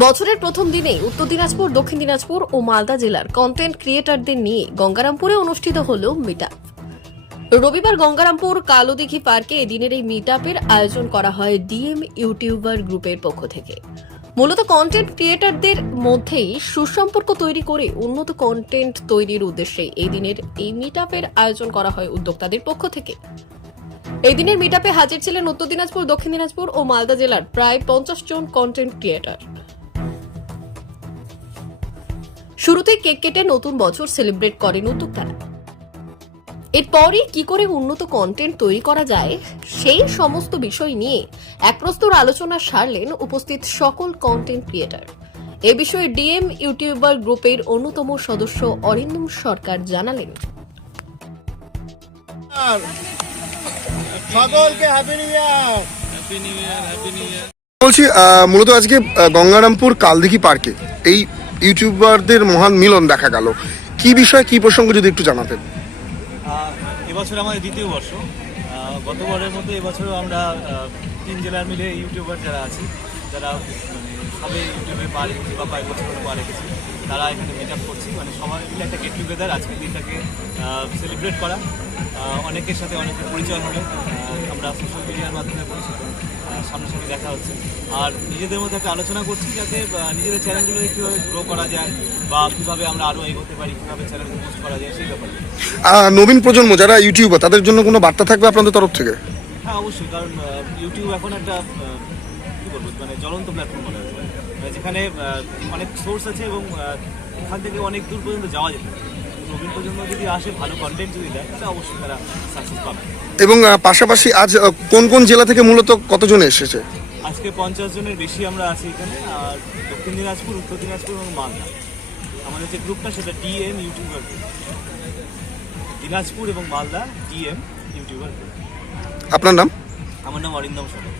বছরের প্রথম দিনেই উত্তর দিনাজপুর, দক্ষিণ দিনাজপুর ও মালদা জেলার কন্টেন্ট ক্রিয়েটরদের নিয়ে গঙ্গারামপুরে অনুষ্ঠিত হল মিটআপ। রবিবার গঙ্গারামপুর কালোদিঘি পার্কে এদিনের এই মিটআপের আয়োজন করা হয় ডিএম ইউটিউবার গ্রুপের পক্ষ থেকে। মূলত কন্টেন্ট ক্রিয়েটরদের মধ্যেই সুসম্পর্ক তৈরি করে উন্নত কন্টেন্ট তৈরির উদ্দেশ্যে এই দিনের এই মিটআপের আয়োজন করা হয় উদ্যোক্তাদের পক্ষ থেকে। এই দিনের মিটআপে হাজির ছিলেন উত্তর দিনাজপুর, দক্ষিণ দিনাজপুর ও মালদা জেলার প্রায় 50 জন কন্টেন্ট ক্রিয়েটর। শুরুতেই কেক কেটে নতুন বছর সেলিব্রেট করেন উদ্যোক্তারা। এরপরই কি করে উন্নত কন্টেন্ট তৈরি করা যায় সেই সমস্ত বিষয় নিয়ে এক প্রস্তর আলোচনা সারলেন উপস্থিত সকল কন্টেন্ট ক্রিয়েটর। এ বিষয়ে ডিএম ইউটিউবার গ্রুপের অন্যতম সদস্য অরিন্দম সরকার জানালেন, সকলকে হ্যাপি নিউ ইয়ার। বলছি মূলত আজকে গঙ্গারামপুর কালদিঘি পার্কে এই ইউটিউবারদের মহান মিলন দেখা গেল। কি বিষয়, কি প্রসঙ্গ যদি একটু জানাতেন। এবছর আমাদের দ্বিতীয় বর্ষ। গতবারের মতো এবছরও আমরা 3 জেলার মিলে ইউটিউবার যারা আছি, যারা সবে ইউটিউবে পা রেখেছি বা কয়েক বছর পা রেখেছি, তারা এখানে মিট আপ করছি। সবাই মিলে একটা গেট টুগেদার, আজকের দিনটাকে সেলিব্রেট করা। অনেকের সাথে অনেকের পরিচয় হলো, আমরা সোশ্যাল মিডিয়ার মাধ্যমে পরিচিত, সামনাসামনি দেখা হচ্ছে। আর নিজেদের মধ্যে একটা আলোচনা করছি যাতে নিজেদের চ্যানেলগুলোকে কীভাবে গ্রো করা যায় বা কীভাবে আমরা আরও এগোতে পারি, কীভাবে চ্যানেলকে পোস্ট করা যায় সেই ব্যাপারে। নবীন প্রজন্ম যারা ইউটিউবার, তাদের জন্য কোনো বার্তা থাকবে আপনাদের তরফ থেকে? হ্যাঁ, অবশ্যই, কারণ ইউটিউব এখন একটা কী বলবো, জ্বলন্ত প্ল্যাটফর্ম বলা যায়, যেখানে অনেক সোর্স আছে এবং এখান থেকে অনেক দূর পর্যন্ত যাওয়া যেতে পারে। নবীন প্রজন্ম যদি আসে, ভালো কন্টেন্ট যদি দেয়, তাহলে অবশ্যই তারা সাকসেস পাবে। এবং পাশাপাশি আজ কোন কোন জেলা থেকে মূলত কতজন এসেছে? আজকে 50 জনের বেশি আমরা আছি এখানে। আর দক্ষিণ দিনাজপুর, উত্তর দিনাজপুর এবং মালদা, আমাদের যে গ্রুপটা সেটা ডিএম ইউটিউবার গ্রুপ। দিনাজপুর এবং মালদা ডিএম ইউটিউবার গ্রুপ। আপনার নাম? আমার নাম অরিন্দম সরকার।